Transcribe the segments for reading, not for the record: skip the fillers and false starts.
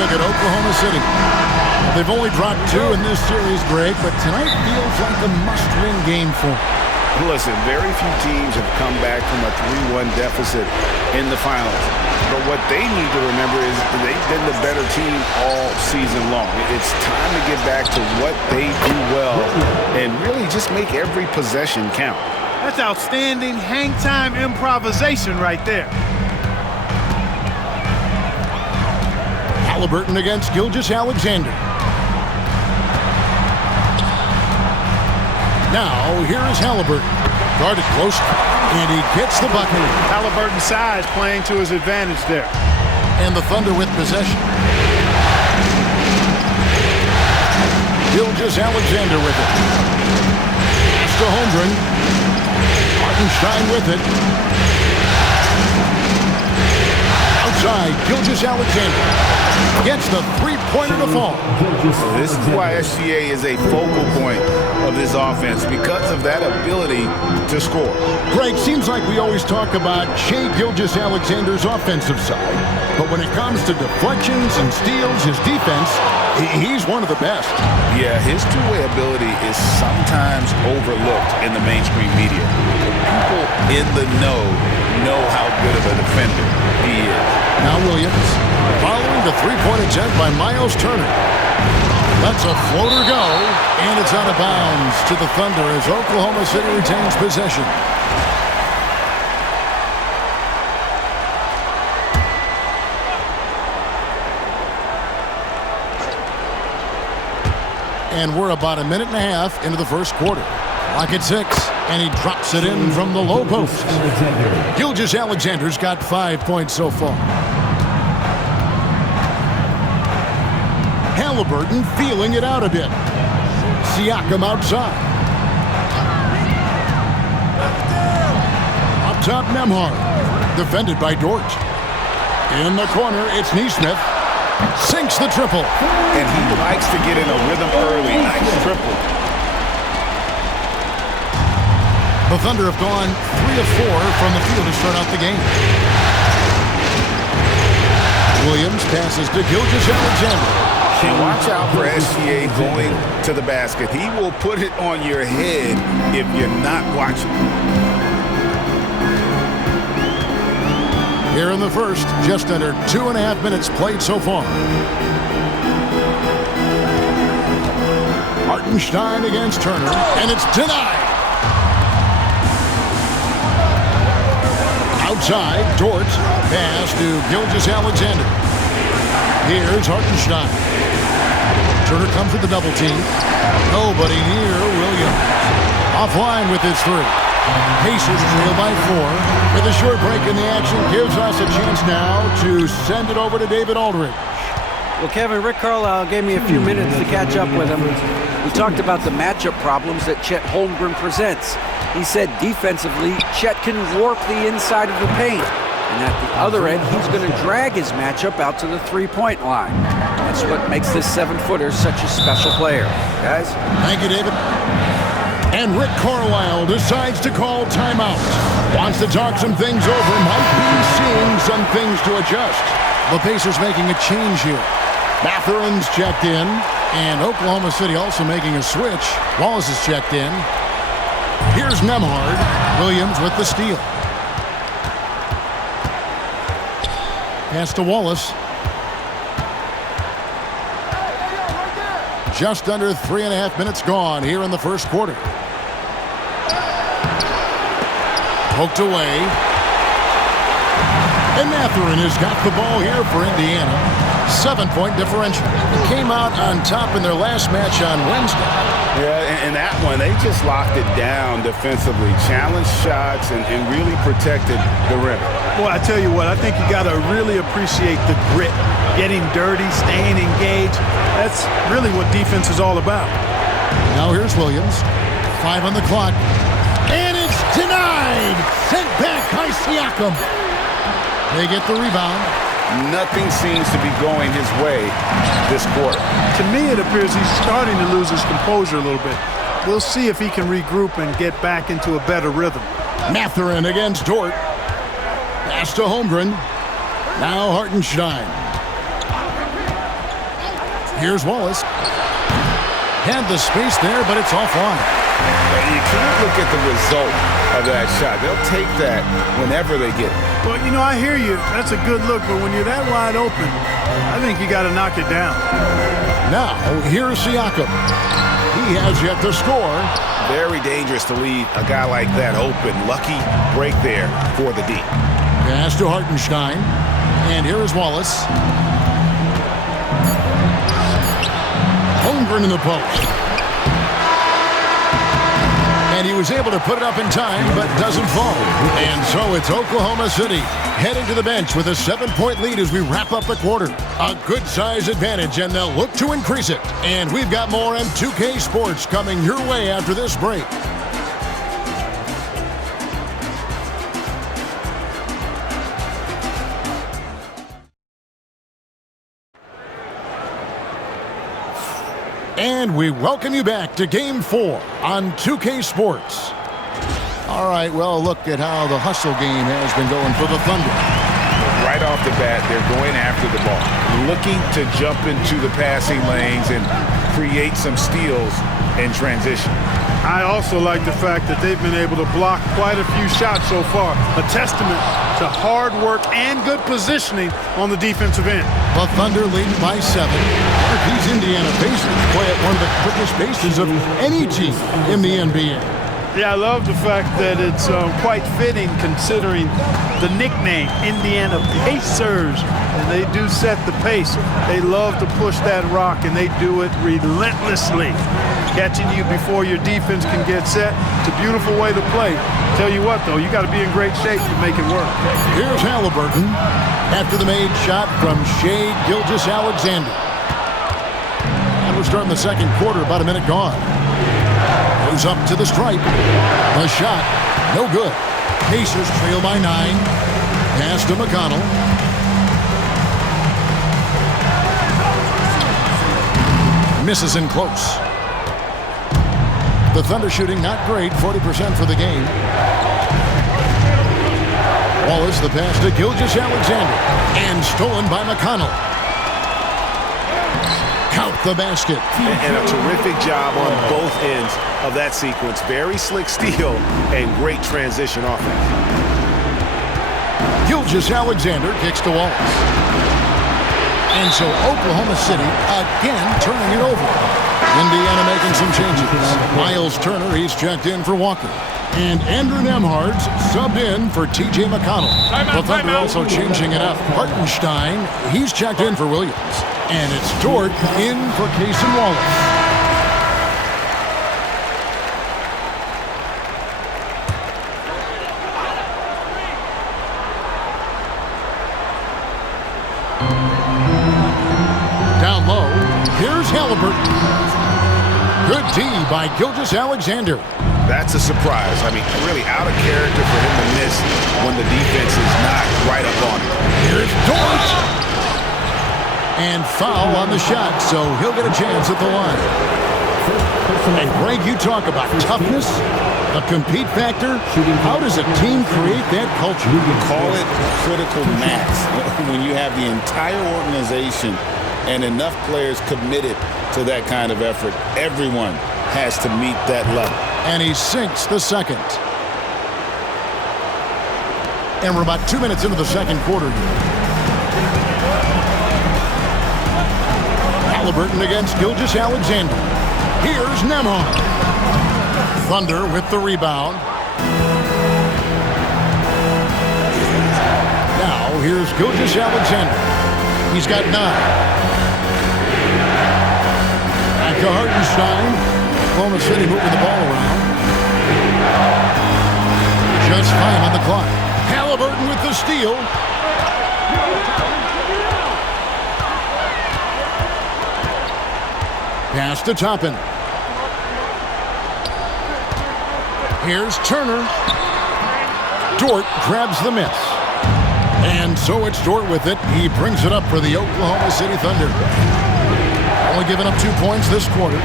look at Oklahoma City. They've only dropped 2 in this series, Greg, but tonight feels like a must-win game for them. Listen, very few teams have come back from a 3-1 deficit in the finals. But what they need to remember is they've been the better team all season long. It's time to get back to what they do well and really just make every possession count. That's outstanding hang-time improvisation right there. Halliburton against Gilgeous-Alexander. Now, here is Halliburton. Guarded close, and he gets the bucket. Halliburton's size playing to his advantage there. And the Thunder with possession. Gilgeous-Alexander with it. Pass to Holmgren. Hartenstein with it. Outside, Gilgeous-Alexander gets the three-pointer to fall. This is why SGA is a focal point of this offense, because of that ability to score. Greg, seems like we always talk about Shai Gilgeous-Alexander's offensive side, but when it comes to deflections and steals, his defense, he's one of the best. Yeah, his two-way ability is sometimes overlooked in the mainstream media. People in the know how good of a defender he is. Now Williams, following the three-point attempt by Miles Turner. Lets a floater go, and it's out of bounds to the Thunder as Oklahoma City retains possession. And we're about a minute and a half into the first quarter. Clock at 6, and he drops it in from the low post. Gilgeous-Alexander's got 5 points so far. Halliburton feeling it out a bit. Siakam outside. Up top, Nembhard. Defended by Dort. In the corner, it's Nesmith. Sinks the triple. And he likes to get in a rhythm early. Nice triple. The Thunder have gone 3 of 4 from the field to start out the game. Williams passes to Gilgeous-Alexander. And watch out for SGA going to the basket. He will put it on your head if you're not watching. Here in the first, just under 2.5 minutes played so far. Hartenstein against Turner, and it's denied. Outside, Dort, pass to Gilgeous-Alexander. Here's Hartenstein. Turner comes with the double team. Nobody near Williams. Offline with his 3. Pacers trail by 4. With a short break in the action, gives us a chance now to send it over to David Aldridge. Well, Kevin, Rick Carlisle gave me a few minutes to catch up with him. We talked about the matchup problems that Chet Holmgren presents. He said defensively, Chet can warp the inside of the paint. And at the other end, he's going to drag his matchup out to the three-point line. That's what makes this 7-footer such a special player. Guys? Thank you, David. And Rick Carlisle decides to call timeout. Wants to talk some things over. Might be seeing some things to adjust. The Pacers making a change here. Mathurin's checked in. And Oklahoma City also making a switch. Wallace is checked in. Here's Nembhard. Williams with the steal. Pass to Wallace. Just under 3.5 minutes gone here in the first quarter. Poked away. And Mathurin has got the ball here for Indiana. 7-point differential. Came out on top in their last match on Wednesday. Yeah, and that one, they just locked it down defensively. Challenged shots and really protected the rim. Boy, I tell you what, I think you got to really appreciate the grit. Getting dirty, staying engaged. That's really what defense is all about. Now here's Williams. 5 on the clock. And it's denied. Sent back by Siakam. They get the rebound. Nothing seems to be going his way this quarter. To me, it appears he's starting to lose his composure a little bit. We'll see if he can regroup and get back into a better rhythm. Mathurin against Dort. Pass to Holmgren. Now Hartenstein. Here's Wallace. Had the space there, but it's offline. You can't look at the result of that shot. They'll take that whenever they get it. Well, you know, I hear you. That's a good look, but when you're that wide open, I think you got to knock it down. Now, here's Siakam. He has yet to score. Very dangerous to leave a guy like that open. Lucky break there for the D. Pass to Hartenstein. And here is Wallace. Holmgren in the post. And he was able to put it up in time, but doesn't fall. And so it's Oklahoma City heading to the bench with a 7-point lead as we wrap up the quarter. A good size advantage, and they'll look to increase it. And we've got more M2K Sports coming your way after this break. And we welcome you back to Game 4 on 2K Sports. All right, well, look at how the hustle game has been going for the Thunder. Right off the bat, they're going after the ball, looking to jump into the passing lanes and create some steals in transition. I also like the fact that they've been able to block quite a few shots so far. A testament to hard work and good positioning on the defensive end. The Thunder leading by 7. These Indiana Pacers play at one of the quickest paces of any team in the NBA. Yeah, I love the fact that it's quite fitting considering the nickname, Indiana Pacers. And they do set the pace. They love to push that rock, and they do it relentlessly. Catching you before your defense can get set. It's a beautiful way to play. Tell you what, though, you got to be in great shape to make it work. Here's Halliburton after the made shot from Shai Gilgeous-Alexander. And we're starting the second quarter, about a minute gone. Goes up to the stripe. The shot, no good. Pacers trail by 9. Pass to McConnell. Misses in close. The Thunder shooting not great, 40% for the game. Wallace, the pass to Gilgeous-Alexander. And stolen by McConnell. Count the basket. And a terrific job on both ends of that sequence. Very slick steal and great transition offense. Gilgeous-Alexander kicks to Wallace. And so Oklahoma City again turning it over. Indiana making some changes. Miles Turner, he's checked in for Walker. And Andrew Nembhard's subbed in for T.J. McConnell. The Thunder also changing it up. Hartenstein, he's checked in for Williams. And it's Dort in for Cason Wallace. Down low, here's Halliburton. Good D by Gilgeous-Alexander. That's a surprise. I mean, really out of character for him to miss when the defense is not right up on him. Here's Dort. And foul on the shot, so he'll get a chance at the line. And Greg, you talk about toughness, a compete factor. How does a team create that culture? You can call it critical mass when you have the entire organization and enough players committed to that kind of effort. Everyone has to meet that level. And he sinks the second. And we're about 2 minutes into the second quarter here. Halliburton against Gilgeous-Alexander. Here's Nembhard. Thunder with the rebound. Now here's Gilgeous-Alexander. He's got 9. Back to Hartenstein. Oklahoma City moving the ball around. Just 5 on the clock. Halliburton with the steal. Pass to Toppin. Here's Turner. Dort grabs the miss. And so it's Dort with it. He brings it up for the Oklahoma City Thunder. Only giving up 2 points this quarter.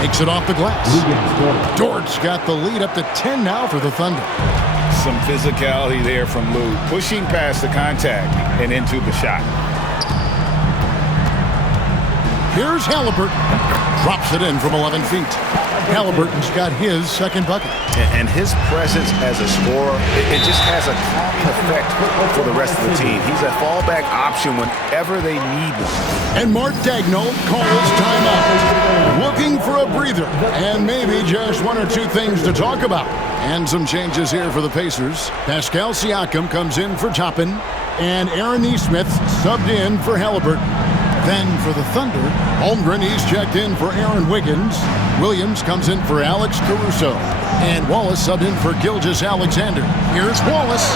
Takes it off the glass. Dort's got the lead up to 10 now for the Thunder. Some physicality there from Lou, pushing past the contact and into the shot. Here's Halliburton. Drops it in from 11 feet. Halliburton's got his second bucket. And his presence as a scorer, it just has a calming effect for the rest of the team. He's a fallback option whenever they need one. And Mark Daigneault calls timeout. Looking for a breather and maybe just one or two things to talk about. And some changes here for the Pacers. Pascal Siakam comes in for Toppin, and Aaron Nesmith subbed in for Halliburton. Then for the Thunder, Holmgren, he's checked in for Aaron Wiggins. Williams comes in for Alex Caruso. And Wallace subbed in for Gilgeous-Alexander. Here's Wallace.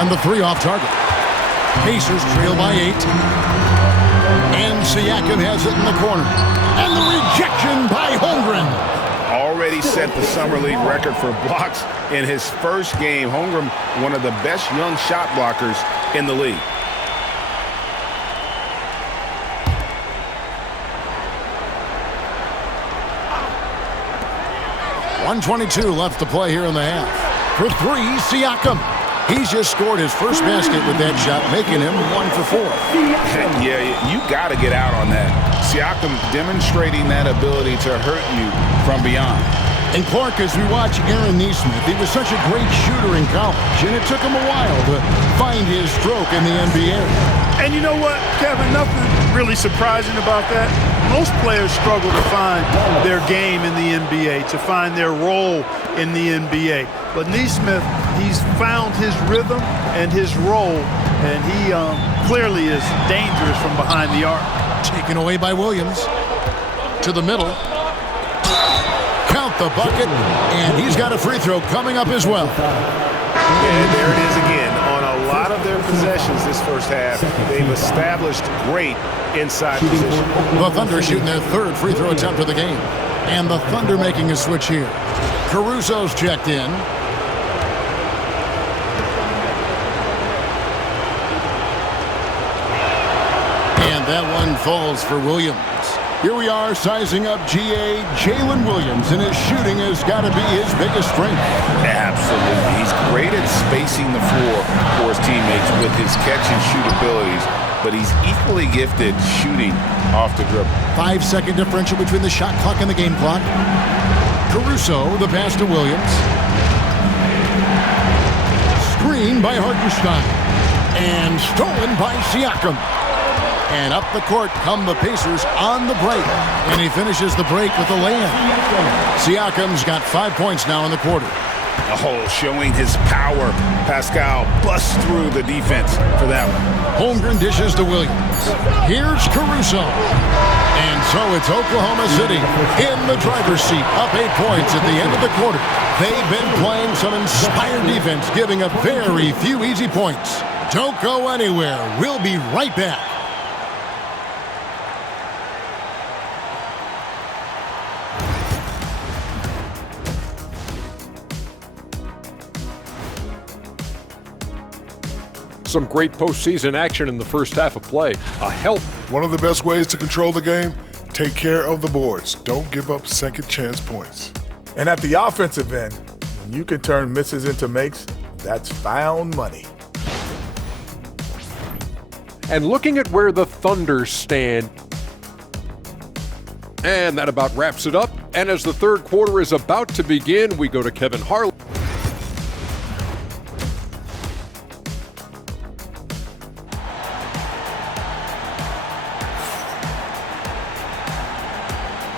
And the three off target. Pacers trail by 8. And Siakam has it in the corner. And the rejection by Holmgren. Already set the Summer League record for blocks in his first game. Holmgren, one of the best young shot blockers in the league. 1:22 left to play here in the half. For three, Siakam. He's just scored his first basket with that shot, making him 1 for 4. Yeah, you got to get out on that. Siakam demonstrating that ability to hurt you from beyond. And Clark, as we watch Aaron Nesmith, he was such a great shooter in college, and it took him a while to find his stroke in the NBA. And you know what, Kevin, nothing really surprising about that. Most players struggle to find their game in the NBA, to find their role in the NBA. But Nesmith, he's found his rhythm and his role, and he clearly is dangerous from behind the arc. Taken away by Williams. To the middle. Count the bucket, and he's got a free throw coming up as well. And there it is again. On a lot of their possessions this first half, they've established great inside position. The Thunder shooting their third free throw attempt of the game. And the Thunder making a switch here. Caruso's checked in. And that one falls for Williams. Here we are sizing up GA Jalen Williams, and his shooting has got to be his biggest strength. Absolutely. He's great at spacing the floor for his teammates with his catch-and-shoot abilities, but he's equally gifted shooting off the dribble. 5-second differential between the shot clock and the game clock. Caruso, the pass to Williams. Screen by Hartenstein. And stolen by Siakam. And up the court come the Pacers on the break. And he finishes the break with a lay-in. Siakam's got 5 points now in the quarter. Oh, showing his power. Pascal busts through the defense for that one. Holmgren dishes to Williams. Here's Caruso. And so it's Oklahoma City in the driver's seat, up 8 points at the end of the quarter. They've been playing some inspired defense, giving up very few easy points. Don't go anywhere. We'll be right back. Some great postseason action in the first half of play. A help. One of the best ways to control the game, take care of the boards. Don't give up second chance points. And at the offensive end, when you can turn misses into makes, that's found money. And looking at where the Thunder stand. And that about wraps it up. And as the third quarter is about to begin, we go to Kevin Harlan.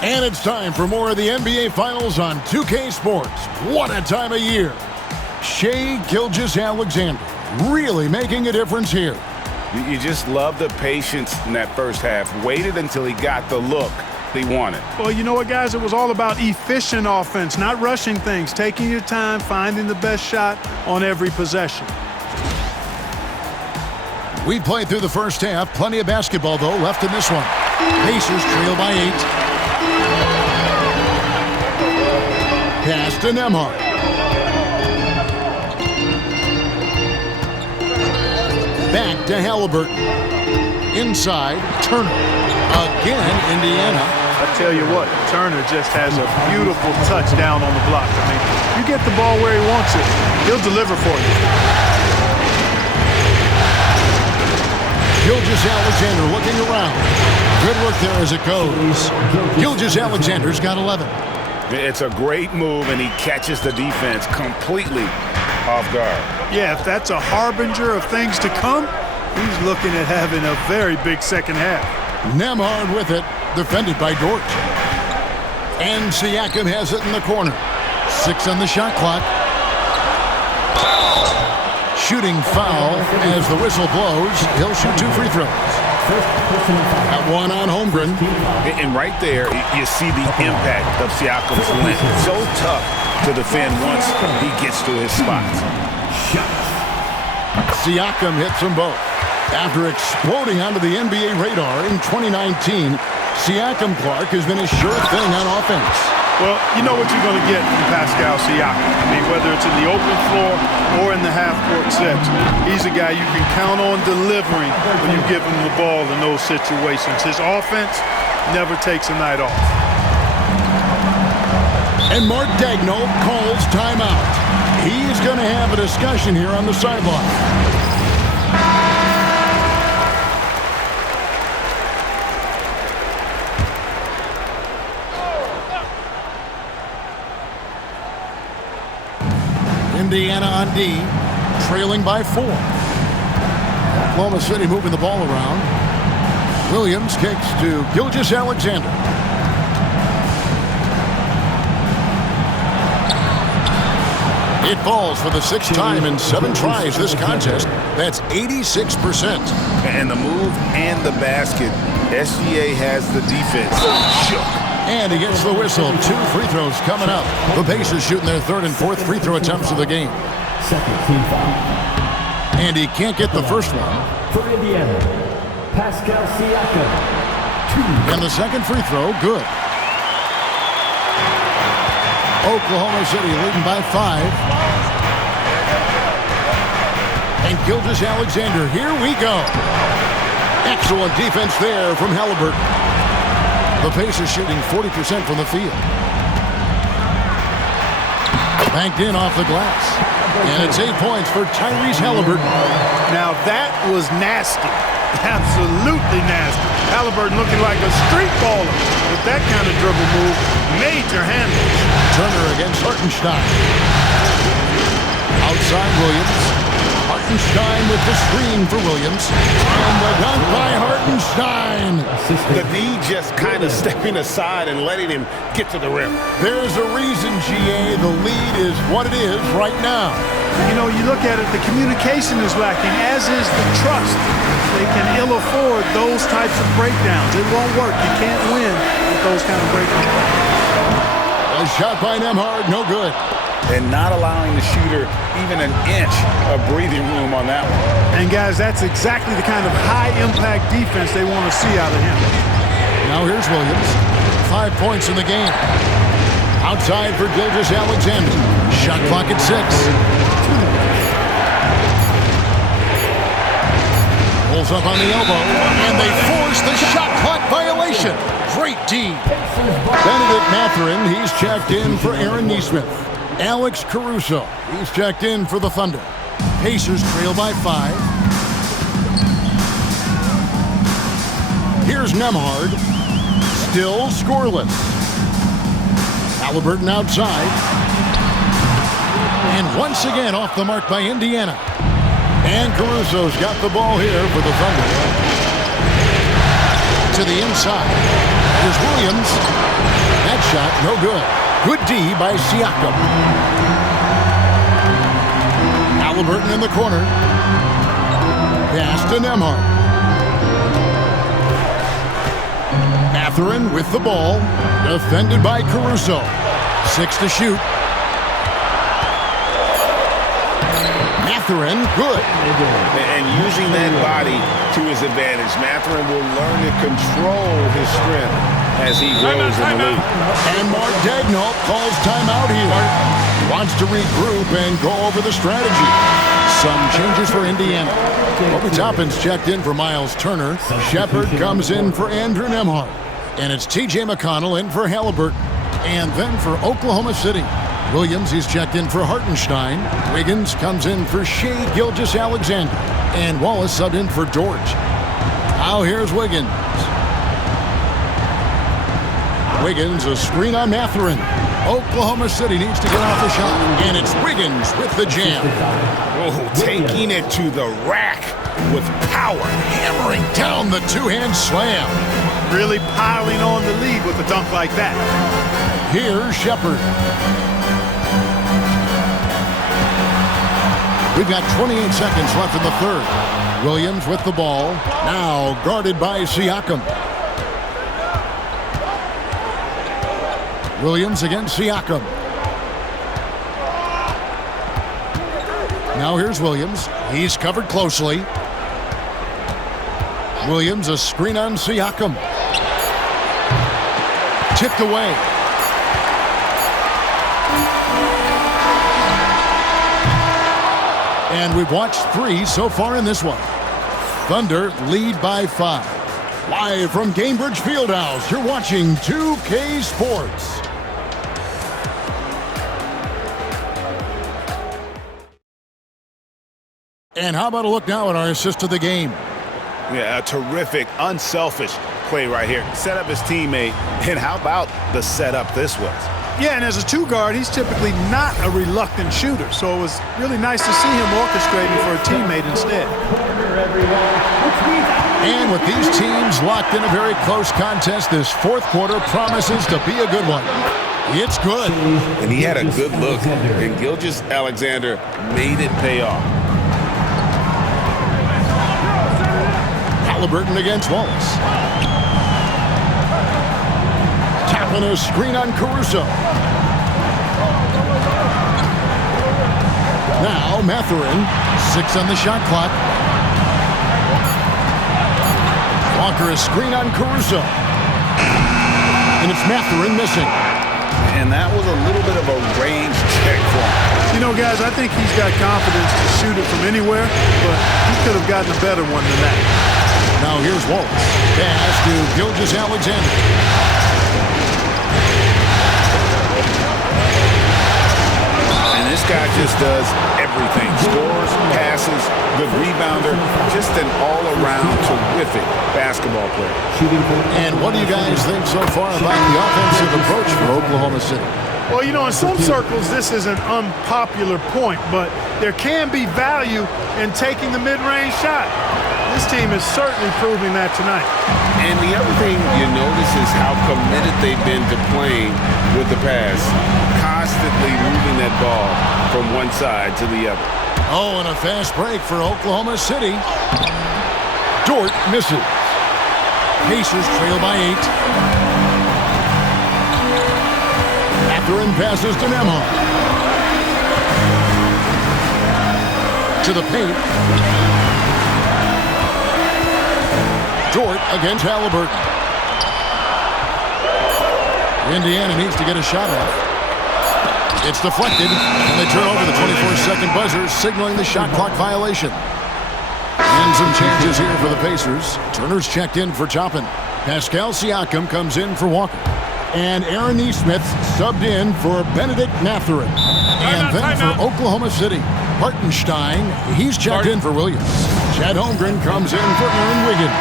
And it's time for more of the NBA Finals on 2K Sports. What a time of year. Shai Gilgeous-Alexander really making a difference here. You just love the patience in that first half. Waited until he got the look he wanted. Well, you know what, guys? It was all about efficient offense, not rushing things, taking your time, finding the best shot on every possession. We played through the first half. Plenty of basketball, though, left in this one. Pacers trail by 8. Pass to Nembhard. Back to Halliburton. Inside, Turner. Again, Indiana. I tell you what, Turner just has a beautiful touch down on the block. I mean, you get the ball where he wants it. he'll deliver for you. Gilgeous-Alexander looking around. Good work there as it goes. Gilgeous-Alexander's got 11. It's a great move, and he catches the defense completely off guard. Yeah, if that's a harbinger of things to come, he's looking at having a very big second half. Nembhard with it, defended by Dort. And Siakam has it in the corner. 6 on the shot clock. Shooting foul as the whistle blows. He'll shoot 2 free throws. At 1 on Holmgren. And right there, you see the impact of Siakam's length. So tough to defend once he gets to his spots. Siakam hits them both. After exploding onto the NBA radar in 2019, Siakam Clark has been a sure thing on offense. Well, you know what you're going to get from Pascal Siakam. I mean, whether it's in the open floor or in the half-court sets, he's a guy you can count on delivering when you give him the ball in those situations. His offense never takes a night off. And Mark Daigneault calls timeout. He's going to have a discussion here on the sideline. Indiana on D, trailing by 4. Oklahoma City moving the ball around. Williams kicks to Gilgeous-Alexander. It falls for the 6th time in 7 tries this contest. That's 86%. And the move and the basket. SGA has the defense shook. And he gets the whistle. 2 free throws coming up. The Pacers shooting their 3rd and 4th free throw attempts of the game. And he can't get the first one. For Indiana, Pascal Siakam. 2. And the second free throw, good. Oklahoma City leading by 5. And Gilgeous-Alexander, here we go. Excellent defense there from Halliburton. The Pacers shooting 40% from the field. Banked in off the glass. And it's 8 points for Tyrese Halliburton. Now that was nasty. Absolutely nasty. Halliburton looking like a street baller with that kind of dribble move. Major handles. Turner against Hartenstein. Outside Williams. Hartenstein with the screen for Williams. And the dunk by Hartenstein. The D just kind of stepping aside and letting him get to the rim. There's a reason, GA, the lead is what it is right now. You know, you look at it, the communication is lacking, as is the trust. They can ill afford those types of breakdowns. It won't work. You can't win with those kind of breakdowns. A shot by Nembhard, no good. And not allowing the shooter even an inch of breathing room on that one. And guys, that's exactly the kind of high-impact defense they want to see out of him. Now here's Williams. 5 points in the game. Outside for Gilgeous-Alexander. Shot clock at 6. Pulls up on the elbow, and they force the shot clock violation. Great D. Benedict Mathurin, he's checked in for Aaron Nesmith. Alex Caruso, he's checked in for the Thunder. Pacers trail by 5. Here's Nembhard. Still scoreless. Halliburton outside. And once again off the mark by Indiana. And Caruso's got the ball here for the Thunder. To the inside. Here's Williams. That shot, no good. Good D by Siakam. Halliburton in the corner. Pass to Nembhard. Mathurin with the ball. Defended by Caruso. 6 to shoot. Mathurin, good. And using that body to his advantage, Mathurin will learn to control his strength as he grows in the league. And Mark Daigneault calls timeout here. Wants to regroup and go over the strategy. Some changes for Indiana. Obi Toppin's checked in for Miles Turner. Shepard comes in for Andrew Nembhard. And it's T.J. McConnell in for Halliburton. And then for Oklahoma City, Williams, he's checked in for Hartenstein. Wiggins comes in for Shea Gilgeous-Alexander. And Wallace subbed in for George. Now here's Wiggins. Wiggins, a screen on Mathurin. Oklahoma City needs to get off the shot. And it's Wiggins with the jam. Oh, taking it to the rack with power. Hammering down the two-hand slam. Really piling on the lead with a dunk like that. Here's Shepard. We've got 28 seconds left in the third. Williams with the ball. Now guarded by Siakam. Williams against Siakam. Now here's Williams. He's covered closely. Williams, a screen on Siakam. Tipped away. And we've watched 3 so far in this one. Thunder lead by 5. Live from Gainbridge Fieldhouse, you're watching 2K Sports. And how about a look now at our assist of the game? Yeah, a terrific, unselfish play right here. Set up his teammate, and how about the setup this was? Yeah, and as a two guard, he's typically not a reluctant shooter, so it was really nice to see him orchestrating for a teammate instead. And with these teams locked in a very close contest, this fourth quarter promises to be a good one. It's good. And he had a good look, and Gilgeous-Alexander made it pay off. Halliburton against Wallace. Tapping a screen on Caruso. Now Mathurin, 6 on the shot clock. Walker, a screen on Caruso. And it's Mathurin missing. And that was a little bit of a range check for him. You know, guys, I think he's got confidence to shoot it from anywhere, but he could have gotten a better one than that. Now here's Wallace. Pass to Gilgeous-Alexander. And this guy just does everything. Scores, passes, good rebounder, just an all-around terrific basketball player. And what do you guys think so far about the offensive approach for Oklahoma City? Well, you know, in some circles, this is an unpopular point, but there can be value in taking the mid-range shot. This team is certainly proving that tonight. And the other thing you notice is how committed they've been to playing with the pass, constantly moving that ball from one side to the other. Oh, and a fast break for Oklahoma City. Dort misses. Pacers trail by 8. Mathurin passes to Nembhard. To the paint. Dort against Halliburton. Indiana needs to get a shot off. It's deflected, and they turn over the 24-second buzzer, signaling the shot clock violation. And some changes here for the Pacers. Turner's checked in for Toppin. Pascal Siakam comes in for Walker. And Aaron Nesmith subbed in for Benedict Mathurin. And then for Oklahoma City, Hartenstein, he's checked in for Williams. Chad Holmgren comes in for Aaron Wiggins.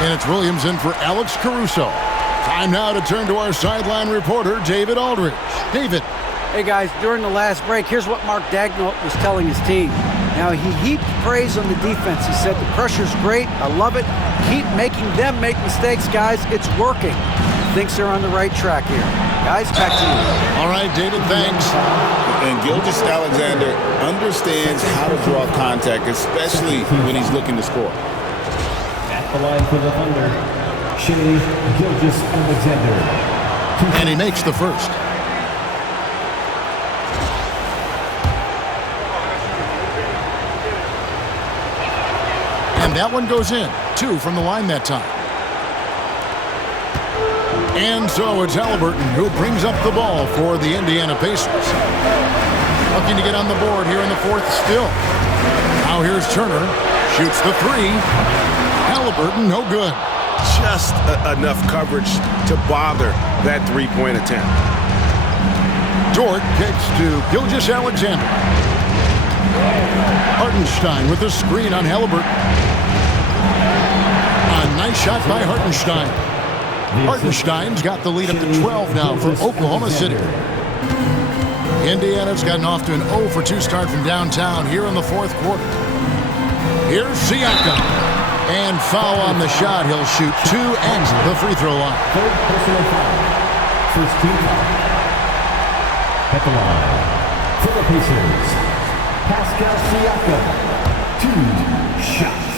And it's Williams in for Alex Caruso. Time now to turn to our sideline reporter, David Aldridge. David. Hey guys, during the last break, here's what Mark Daigneault was telling his team. Now, he heaped praise on the defense. He said, the pressure's great, I love it. Keep making them make mistakes, guys. It's working. Thinks they're on the right track here. Guys, back to you. All right, David, thanks. And Gilgeous-Alexander understands how to draw contact, especially when he's looking to score. At the line for the Thunder, Shea Gilgeous-Alexander. And he makes the first. And that one goes in. 2 from the line that time. And so it's Halliburton who brings up the ball for the Indiana Pacers. Looking to get on the board here in the fourth still. Now here's Turner. Shoots the 3. Halliburton, no good. Just enough coverage to bother that three-point attempt. Dort kicks to Gilgeous Alexander. Hartenstein with a screen on Halliburton. A nice shot by Hartenstein. Hartenstein's got the lead up to 12 now for Oklahoma City. Indiana's gotten off to an 0-for-2 start from downtown here in the fourth quarter. Here's Siakam. And foul on the shot. He'll shoot 2 at the free throw line. Third personal foul. First team foul. At the line for the Pacers, Pascal Siakam. 2 shots.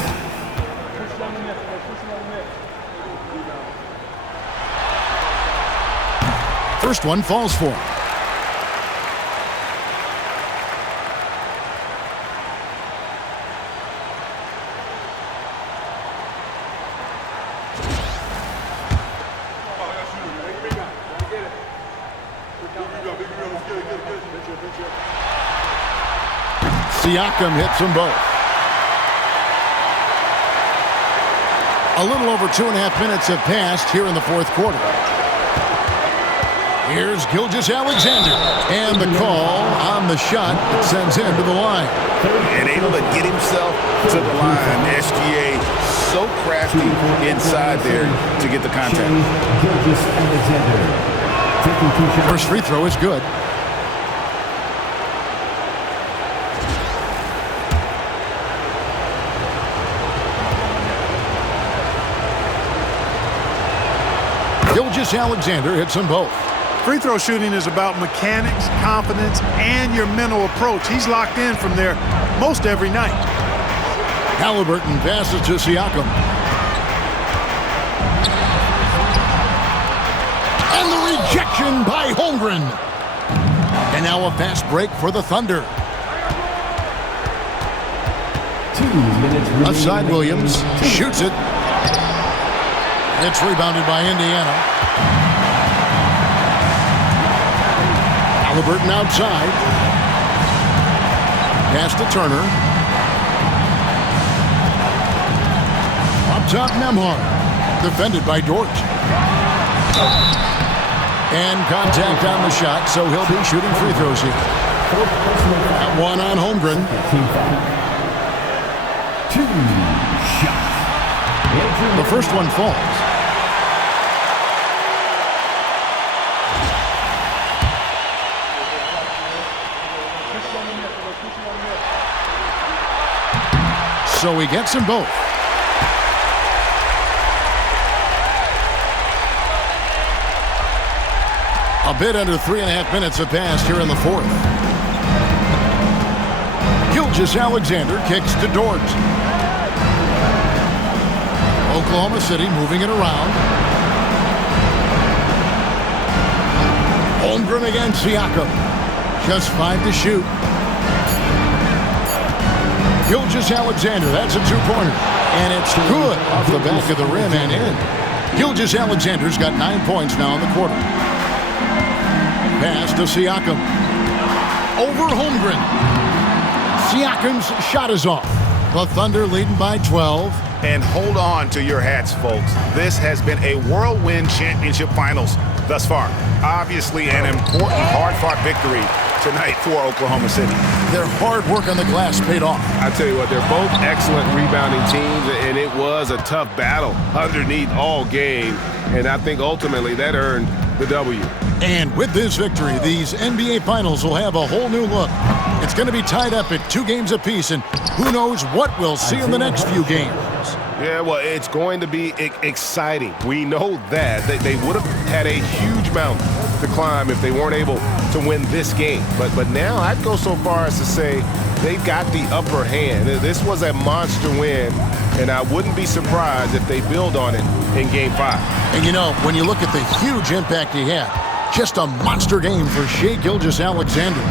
First one falls for him. Siakam hits them both. A little over 2.5 minutes have passed here in the fourth quarter. Here's Gilgeous Alexander. And the call on the shot that sends him to the line. And able to get himself to the line. SGA so crafty inside there to get the contact. Gilgeous Alexander. Taking 2 shots. First free throw is good. Gilgeous Alexander hits them both. Free throw shooting is about mechanics, confidence, and your mental approach. He's locked in from there most every night. Halliburton passes to Siakam. And the rejection by Holmgren. And now a fast break for the Thunder. 2 minutes remaining. Outside Williams shoots it. It's rebounded by Indiana. Halliburton outside. Pass to Turner. Up top, Nembhard. Defended by Dort. And contact on the shot, so he'll be shooting free throws here. That one on Holmgren. 2 shots. The first one falls. So he gets them both. A bit under 3.5 minutes have passed here in the fourth. Gilgeous Alexander kicks to Dort. Oklahoma City moving it around. Holmgren against Siakam. Just 5 to shoot. Gilgeous Alexander, that's a 2-pointer. And it's good off the back of the rim and in. Gilgeous Alexander's got 9 points now in the quarter. Pass to Siakam. Over Holmgren. Siakam's shot is off. The Thunder leading by 12. And hold on to your hats, folks. This has been a whirlwind championship finals thus far. Obviously an important, hard-fought victory tonight for Oklahoma City. Their hard work on the glass paid off. I tell you what, they're both excellent rebounding teams, and it was a tough battle underneath all game, and I think ultimately that earned the W. And with this victory, these NBA Finals will have a whole new look. It's going to be tied up at 2 games apiece, and who knows what we'll see in the next few games. Yeah, well, it's going to be exciting. We know that they would have had a huge mountain to climb if they weren't able to win this game. But now I'd go so far as to say they've got the upper hand. This was a monster win, and I wouldn't be surprised if they build on it in Game 5. And you know, when you look at the huge impact he had, just a monster game for Shai Gilgeous-Alexander.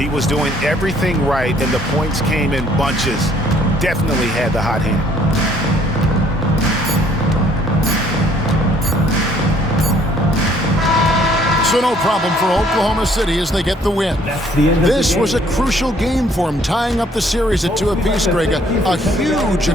He was doing everything right, and the points came in bunches. Definitely had the hot hand. So no problem for Oklahoma City as they get the win. This was a crucial game for them, tying up the series at 2 apiece, Greg. A huge